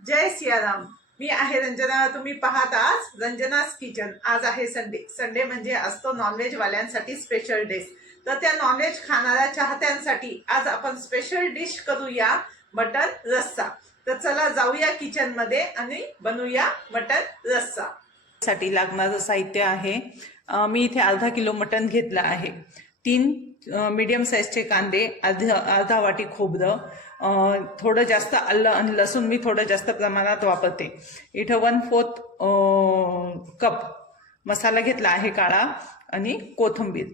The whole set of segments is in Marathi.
जय सियाराम। मी आहे रंजना। तुम्ही पाहत आहात रंजनास किचन। आज आहे संडे। संडे म्हणजे असतो नॉनव्हेज वाल्यांसाठी स्पेशल डिश। तर त्या नॉनव्हेज खाणाऱ्या चाहत्यांसाठी आज आपण स्पेशल डिश करूया, मटन रस्सा। तर चला जाऊया किचन मध्ये आणि बनवूया मटन रस्सा। साठी लागणारं साहित्य आहे, मी इथे अर्धा किलो मटन घेतलं आहे। 3 मीडियम साईजचे कांदे, अर्धा वाटी खोबरं, थोडं जास्त आलं आणि लसूण मी थोडं जास्त प्रमाणात वापरते। इथं 1/4 कप मसाला घेतला आहे काळा आणि कोथिंबीर।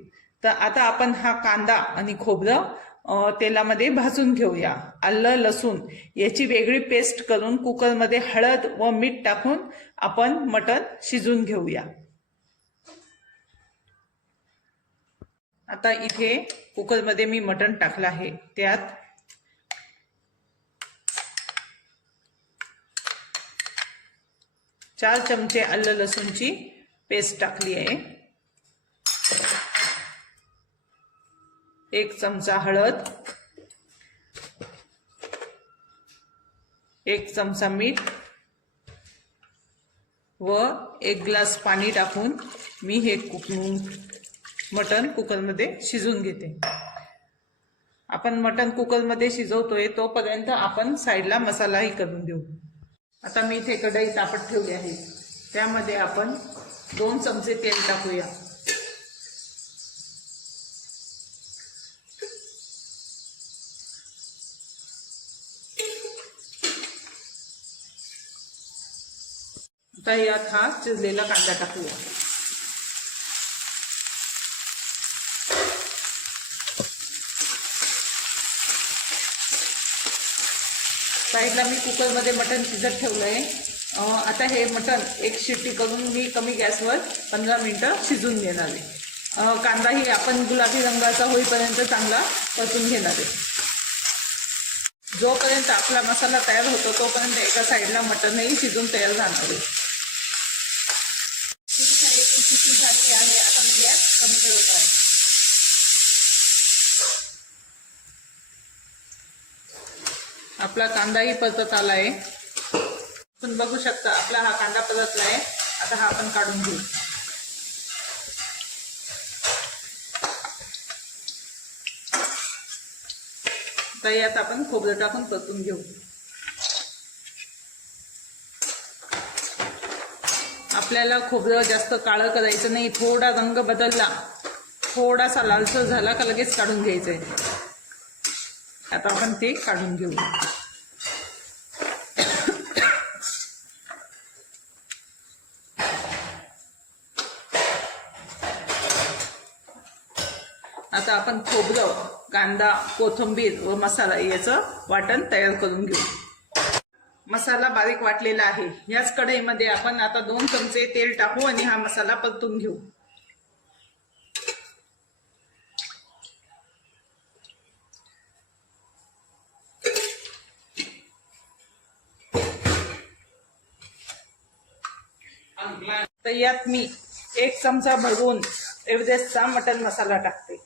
तर आता आपण हा कांदा आणि खोबरं तेलामध्ये भाजून घेऊया। आलं लसूण याची वेगळी पेस्ट करून कुकरमध्ये हळद व मीठ टाकून आपण मटण शिजून घेऊया। आता इथे कुकरमध्ये मी मटण टाकलं आहे। त्यात 4 चमचे आलं लसूणची पेस्ट टाकली आहे। 1 चमचा हळद, 1 चमचा मीठ व 1 ग्लास पाणी टाकून मी हे मटण कुकरमध्ये शिजून घेते। आपण मटण कुकरमध्ये शिजवतोय तोपर्यंत आपण साईडला मसालाही करून घेऊ। आता मी इथे कढई तापत ठेवली आहे। त्यामध्ये आपण 2 चमचे तेल टाकूया। आता यात हा चिरलेला कांदा टाकूया। साईडला मी कुकरमध्ये मटण शिजत ठेवलंय। आता हे मटण एक शिट्टी करून मी कमी गॅसवर 15 मिनिटं शिजून घेणार आहे। कांदाही आपण गुलाबी रंगाचा होईपर्यंत चांगला परतून घेणार आहे। जोपर्यंत आपला मसाला तयार होतो तोपर्यंत एका साईडला मटणही शिजून तयार जाणार आहे। शिट्टी झाली आहे। आता मी गॅस कमी करत आहे। आपला कांदाही परतत आलाय। तुम्ही बघू शकता आपला हा कांदा परतलाय। आता हा आपण काढून घेऊ। तर यात आपण खोबरं टाकून परतून घेऊ। आपल्याला खोबरं जास्त काळं करायचं नाही। थोडा रंग बदलला, थोडासा लालसर झाला का लगेच काढून घ्यायचंय। आता आपण ते काढून घेऊ। आता आपण खोबरं, कांदा, कोथिंबीर व मसाला याचं वाटण तयार करून घेऊ। मसाला बारीक वाटलेला आहे। याच कढईमध्ये आपण आता 2 चमचे तेल टाकू आणि हा मसाला परतून घेऊ। तर यात मी 1 चमचा भरवून एव्हरेस्टचा मटन मसाला टाकते।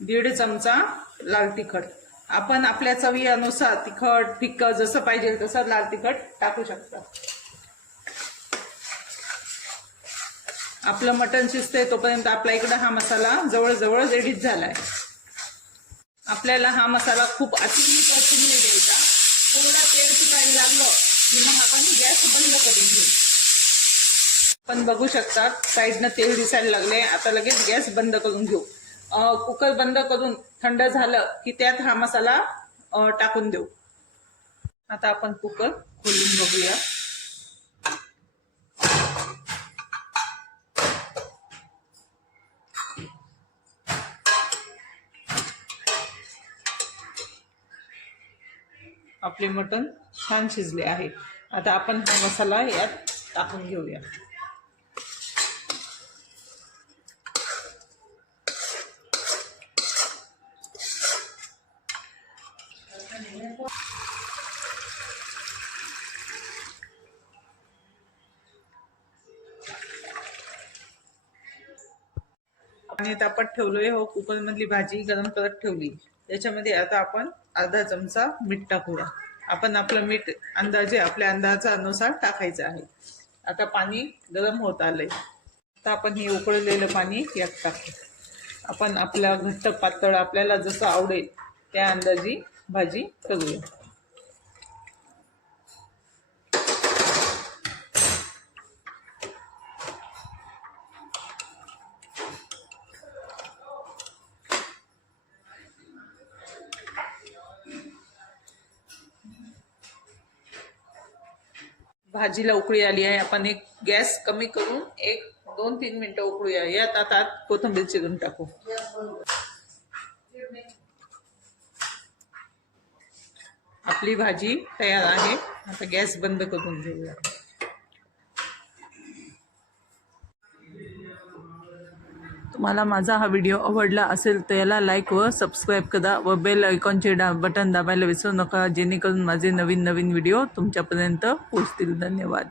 दीड चमचा लाल तिखट। आपण आपल्या चवीनुसार तिखट फिक्क जसं पाहिजे तसं लाल तिखट टाकू शकता। आपलं मटण शिजतंय तोपर्यंत आपल्या इकडे हा मसाला जवळजवळ रेडीच झालाय। आपल्याला हा मसाला खूप अतिशय परतून नाही द्यायचा। थोडा तेल सुटायला लागलं की मग आपण गॅस बंद करून घेऊ। आपण बघू शकता साईडनं तेल दिसायला लागले। आता लगेच गॅस बंद करून घेऊ। कुकर बंद करून थंड झालं की त्यात हा मसाला टाकून देऊ। आता आपण कुकर खोलून बघूया। आपले मटण छान शिजले आहे। आता आपण हा मसाला यात टाकून घेऊया। पाणी तापत ठेवलोय. हो, कुकरमधली भाजी गरम करत ठेवली. त्याच्यामध्ये आता आपण अर्धा चमचा मीठ टाकूया. आपण आपलं मीठ अंदाजे आपल्या अंदाजानुसार टाकायचं आहे. आता पाणी गरम होत आलंय. आता आपण हे उकळलेलं पाणी यात टाकू. आपण आपल्या घट्ट पातळ आपल्याला जसं आवडेल त्या अंदाजी भाजी करूया. भाजीला उकळी आली आहे. आपण एक गॅस कमी करून 1-2-3 मिनिटं उकळूया. यात आता कोथिंबीर चिरून टाकू. आपली भाजी तयार आहे. आता गॅस बंद करून घेऊया. तुम्हाला माझा हा व्हिडिओ आवडला असेल तर याला लाईक व सबस्क्राईब करा व बेल आयकॉनचे बटन दाबायला विसरू नका, जेणेकरून माझे नवीन व्हिडिओ तुमच्यापर्यंत पोहोचतील. धन्यवाद.